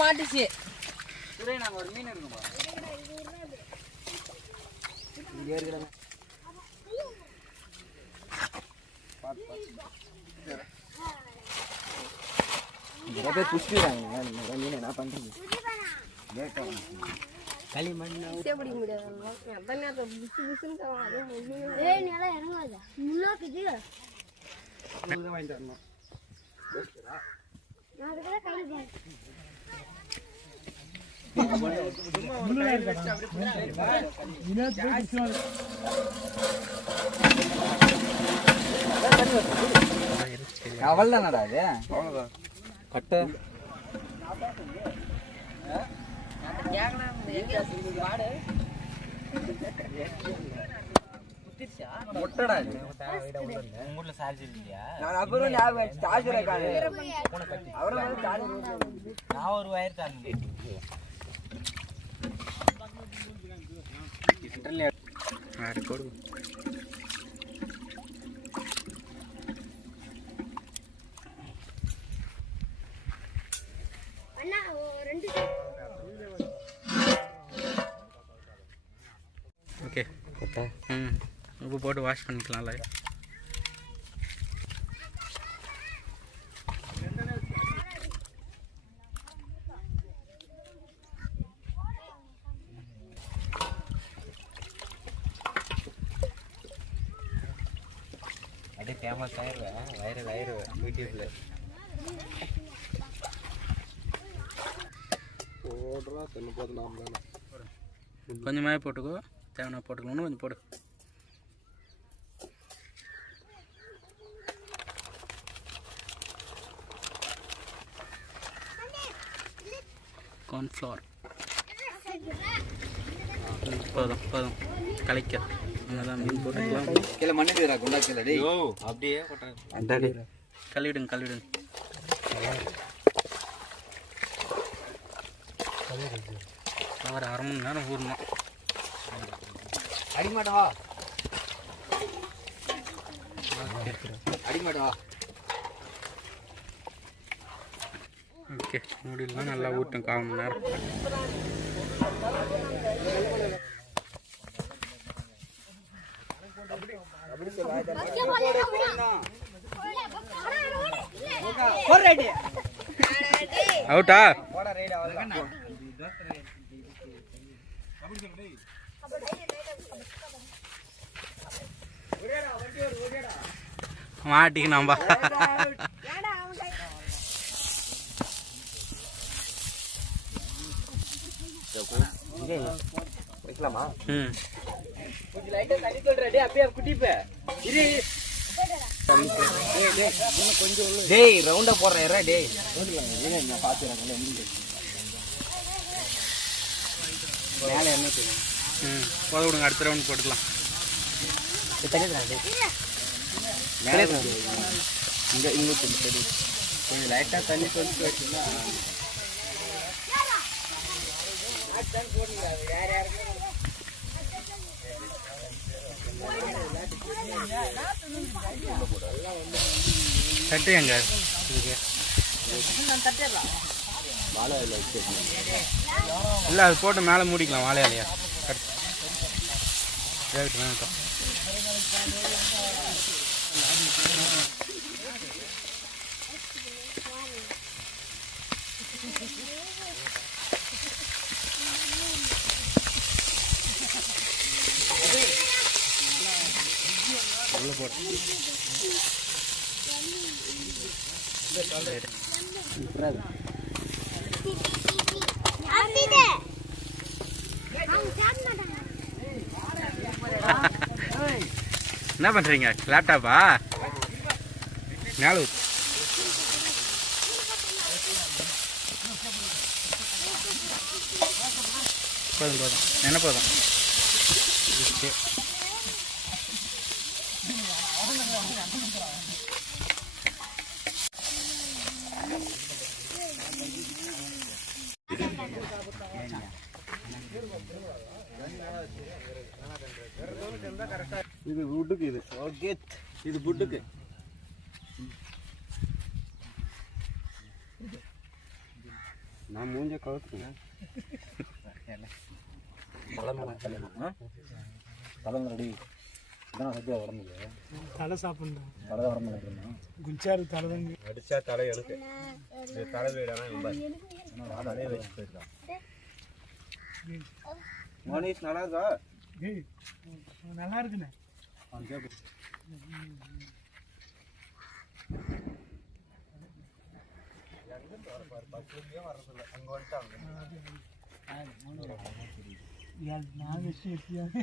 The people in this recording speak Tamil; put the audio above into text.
மாட்டுச்சு நாங்க ஒரு மீன் இருக்கும்பா என்ன பண்றது களிமண் பிடிக்க முடியாது வாங்கிட்டு வரணும் அவ்வளவுதானடா அது அவ்வளவுதான் கட்ட முட்டடா உங்க ஊர்ல சார்ஜர் இல்லையா? நான் அப்புறம் சார்ஜர் நான் ஒரு வயர் தாங்க கொடு ஓகே உப்பு போட்டு வாஷ் பண்ணிக்கலாம்ல. அப்படியே ஃபேமஸ் ஆயிடுவேன் யூடியூப்ல கொஞ்சமாக போட்டுக்கோ, தேவைன்னா போட்டுக்கணும், கொஞ்சம் போடு. கார்ன்ஃப்ளவர் போதும் கலைக்க அதான் மீன் போட்டுக்கலாம். கீழே மண்ணு குண்டாக்கி அப்படியே கழுவிடுங்க ஒரு அரை மணி நேரம் ஊறணும். அடிமாட்டா ஓகே மூடிலாம் நல்லா ஊட்டும் 1/4 மணி நேரம். அவுட்டா மாட்டிக்கணும்பா. டேய் ரவுண்டா போடுறேன் டேய் மேலே என்ன போத விடுங்க, அடுத்த ரவுண்ட் போட்டுக்கலாம். இங்கே கொஞ்சம் லைட்டாக தண்ணி தொழிச்சு வச்சுன்னா வேற யாருக்கும் தட்டு எங்க வாழை இலை இல்லை, அது போட்டு மேலே மூடிக்கலாம். வாழை இலையா வேகட்டும். என்ன பண்றீங்க? லேப்டாப்பா மேல போதும் என்ன போதும். இது வுட்டுக்கு இது ஓகே இது வுட்டுக்கு நான் மூஞ்ச கவுத்துறேன் தலம் ரெடி இதான் சத்தியா உடம்புக்கு தலை சாப்பிடணும் தலை உடம்பு நினைக்கிறேன் குஞ்சாரு தலை தான் அடிச்சா தலை எழுக்கு தலை வீடானா தலையை வச்சு போயிருக்கான் மோனிஷ் நல்லா இருக்கா நல்லா இருக்குண்ணே நான் விஷயம்